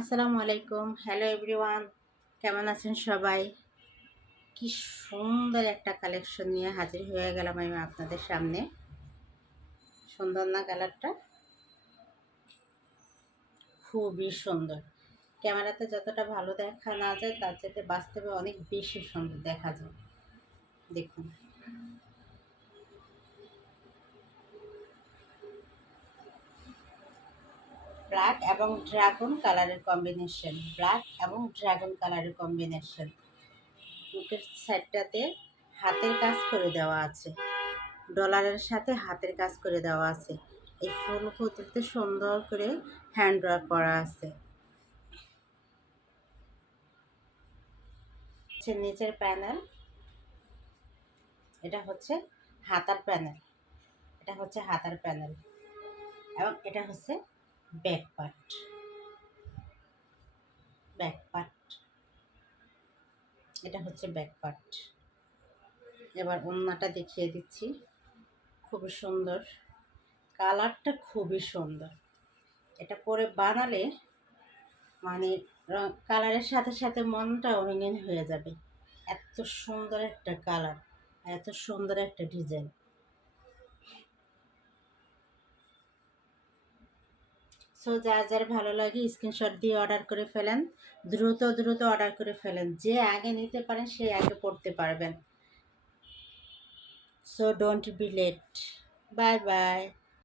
আসসালামু আলাইকুম, hello everyone. কেমন আছেন সবাই? কি সুন্দর একটা কালেকশন নিয়ে হাজির হয়ে গেলাম আমি আপনাদের সামনে। সুন্দর না কালারটা? খুবই সুন্দর। ক্যামেরাতে যতটা ভালো দেখা না যায় তার চাইতে বাস্তবে অনেক বেশি সুন্দর দেখা যায়। দেখুন, ব্ল্যাক এবং ড্রাগন কালারের কম্বিনেশন। বুকের সাইডটাতে হাতের কাজ করে দেওয়া আছে, ডলারের সাথে হাতের কাজ করে দেওয়া আছে। এই ফুল কুচিতে সুন্দর করে হ্যান্ড ওয়ার্ক করা আছে। নিচের প্যানেল, এটা হচ্ছে হাতার প্যানেল, এবং এটা হচ্ছে ব্যাক পার্ট। ব্যাক পার্ট এটা হচ্ছে ব্যাক পার্ট। এবার ওড়নাটা দেখিয়ে দিচ্ছি। খুবই সুন্দর, কালারটা খুবই সুন্দর। এটা পরে বানালে মানে কালারের সাথে সাথে মনটা রঙিন হয়ে যাবে। এত সুন্দর একটা কালার, এত সুন্দর একটা ডিজাইন। সো যার যার ভালো লাগে স্ক্রিনশট দিয়ে অর্ডার করে ফেলেন। দ্রুত দ্রুত অর্ডার করে ফেলেন, যে আগে নিতে পারেন সে আগে পড়তে পারবেন। So don't be late. Bye by.